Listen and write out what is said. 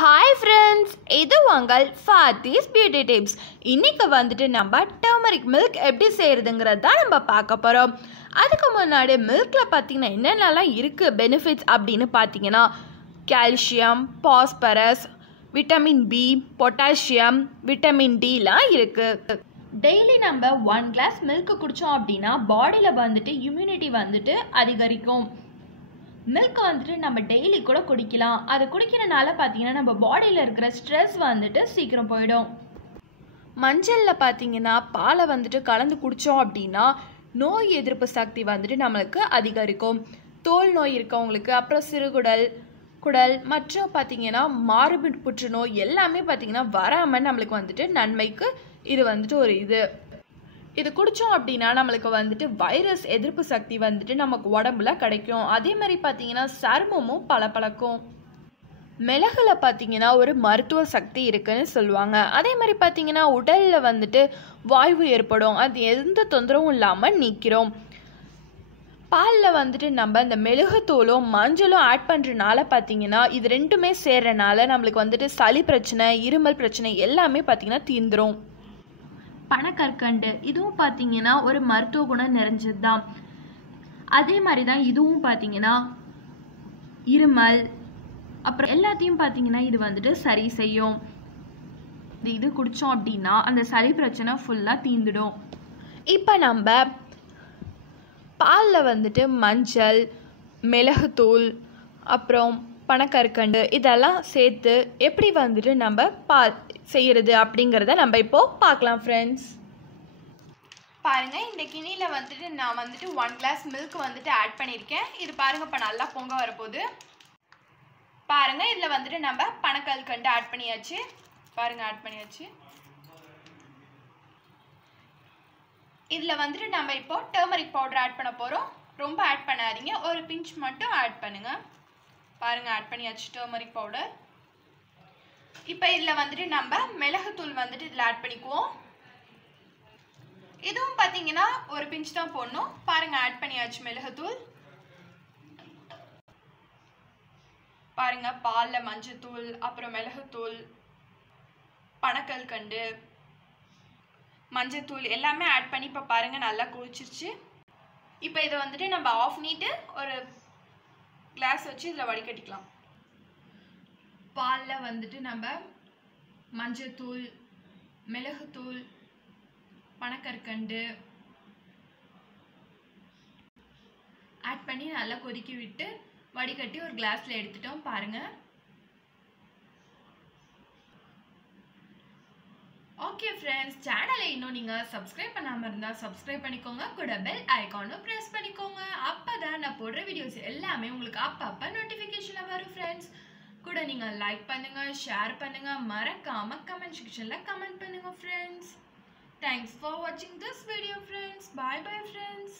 Hi friends, இது உங்கள் Fathi's beauty tips. இன்றைக்கி வந்துட்டு நம்ம டர்மரிக் மில்க் எப்படி செய்கிறதுங்கிறது தான் நம்ம பார்க்க போகிறோம். அதுக்கு முன்னாடி மில்கில் பார்த்திங்கன்னா என்னென்னலாம் இருக்குது பெனிஃபிட்ஸ் அப்படின்னு பார்த்தீங்கன்னா calcium, phosphorus, vitamin B, potassium, vitamin டிலாம் இருக்குது. டெய்லி நம்ம 1 கிளாஸ் மில்க் குடித்தோம் அப்படின்னா பாடியில் வந்துட்டு இம்யூனிட்டி வந்துட்டு அதிகரிக்கும். மில்க் வந்துட்டு நம்ம டெய்லி கூட குடிக்கலாம். அது குடிக்கிறனால பார்த்தீங்கன்னா நம்ம பாடியில் இருக்கிற ஸ்ட்ரெஸ் வந்துட்டு சீக்கிரம் போயிடும். மஞ்சளில் பார்த்தீங்கன்னா பாலை வந்துட்டு கலந்து குடித்தோம் அப்படின்னா நோய் எதிர்ப்பு சக்தி வந்துட்டு நம்மளுக்கு அதிகரிக்கும். தோல் நோய் இருக்கவங்களுக்கு, அப்புறம் குடல் மற்றும் பார்த்தீங்கன்னா மார்பு புற்றுநோய் எல்லாமே பார்த்தீங்கன்னா வராமல் நம்மளுக்கு வந்துட்டு நன்மைக்கு இது வந்துட்டு ஒரு இது குடித்தோம் அப்படின்னா நம்மளுக்கு வந்துட்டு வைரஸ் எதிர்ப்பு சக்தி வந்துட்டு நமக்கு உடம்புல கிடைக்கும். அதே மாதிரி பார்த்தீங்கன்னா சருமமும் பளபளக்கும். மிளகுல பார்த்தீங்கன்னா ஒரு மருத்துவ சக்தி இருக்குன்னு சொல்லுவாங்க. அதே மாதிரி பார்த்தீங்கன்னா உடலில் வந்துட்டு வாய்வு ஏற்படும், அது எந்த தொந்தரவும் இல்லாமல் நீக்கிறோம். பாலில் வந்துட்டு நம்ம இந்த மிளகுத்தூளும் மஞ்சளும் ஆட் பண்ணுறதுனால பார்த்தீங்கன்னா இது ரெண்டுமே சேர்றனால நம்மளுக்கு வந்துட்டு சளி பிரச்சனை, இருமல் பிரச்சனை எல்லாமே பார்த்தீங்கன்னா தீர்ந்துடும். பனக்கற்கண்டு இதுவும் பார்த்தீங்கன்னா ஒரு மருத்துவ குணம் நிறைஞ்சது தான். அதே மாதிரி தான் இதுவும் பார்த்தீங்கன்னா இருமல் அப்புறம் எல்லாத்தையும் பார்த்தீங்கன்னா இது வந்துட்டு சரி செய்யும். இது குடித்தோம் அப்படின்னா அந்த சளி பிரச்சனை ஃபுல்லாக தீர்ந்துடும். இப்போ நம்ம பாலில் வந்துட்டு மஞ்சள், மிளகுத்தூள், அப்புறம் பனக்கற்கண்டு இதெல்லாம் சேர்த்து எப்படி வந்துட்டு நம்ம பால் செய்கிறது அப்படிங்கிறத நம்ம இப்போது பார்க்கலாம் ஃப்ரெண்ட்ஸ். பாருங்கள், இந்த கிண்ணியில் வந்துட்டு நான் வந்துட்டு 1 கிளாஸ் மில்க் வந்துட்டு ஆட் பண்ணியிருக்கேன். இது பாருங்கள் இப்போ நல்லா பொங்க வரப்போகுது. பாருங்கள், இதில் வந்துட்டு நம்ம பனக்கற்கண்டு ஆட் பண்ணியாச்சு. பாருங்கள், ஆட் பண்ணியாச்சு. இதில் வந்துட்டு நம்ம இப்போ டர்மரிக் பவுடர் ஆட் பண்ண போகிறோம். ரொம்ப ஆட் பண்ணாதீங்க, ஒரு பிஞ்ச் மட்டும் ஆட் பண்ணுங்கள். பாருங்கள், ஆட் பண்ணியாச்சு டர்மரிக் பவுடர். இப்போ இதில் வந்துட்டு நம்ம மிளகுத்தூள் வந்துட்டு இதில் ஆட் பண்ணிக்குவோம். இதுவும் பார்த்தீங்கன்னா ஒரு பிஞ்ச் தான் போடணும். பாருங்கள், ஆட் பண்ணியாச்சு மிளகுத்தூள். பாருங்கள், பாலில் மஞ்சத்தூள், அப்புறம் மிளகுத்தூள், பனக்கற்கண்டு, மஞ்சத்தூள் எல்லாமே ஆட் பண்ணி இப்போ பாருங்கள் நல்லா கொதிச்சிருச்சு. இப்போ இதை வந்துட்டு நம்ம ஆஃப் பண்ணிட்டு ஒரு கிளாஸ் வச்சு இதில் வடிகட்டிக்கலாம். பாலில் வந்துட்டு நம்ம மஞ்சத்தூள், மிளகுத்தூள், பனக்கற்கண்டு ஆட் பண்ணி நல்லா கொதிக்க விட்டு வடிகட்டி ஒரு கிளாஸில் எடுத்துட்டோம். பாருங்கள். ஓகே ஃப்ரெண்ட்ஸ், சேனலை இன்னும் நீங்கள் சப்ஸ்கிரைப் பண்ணாமல் இருந்தால் சப்ஸ்கிரைப் பண்ணிக்கோங்க. கூட பெல் ஐக்கானும் ப்ரெஸ் பண்ணிக்கோங்க. அப்போ தான் நான் போடுற வீடியோஸ் எல்லாமே உங்களுக்கு அப்பப்போ நோட்டிஃபிகேஷனில் வரும் ஃப்ரெண்ட்ஸ். கூட நீங்கள் லைக் பண்ணுங்கள், ஷேர் பண்ணுங்கள், மறக்காமல் கமெண்ட் செக்ஷனில் கமெண்ட் பண்ணுங்கள் ஃப்ரெண்ட்ஸ். தேங்க்ஸ் ஃபார் வாட்சிங் this video friends. Bye bye friends.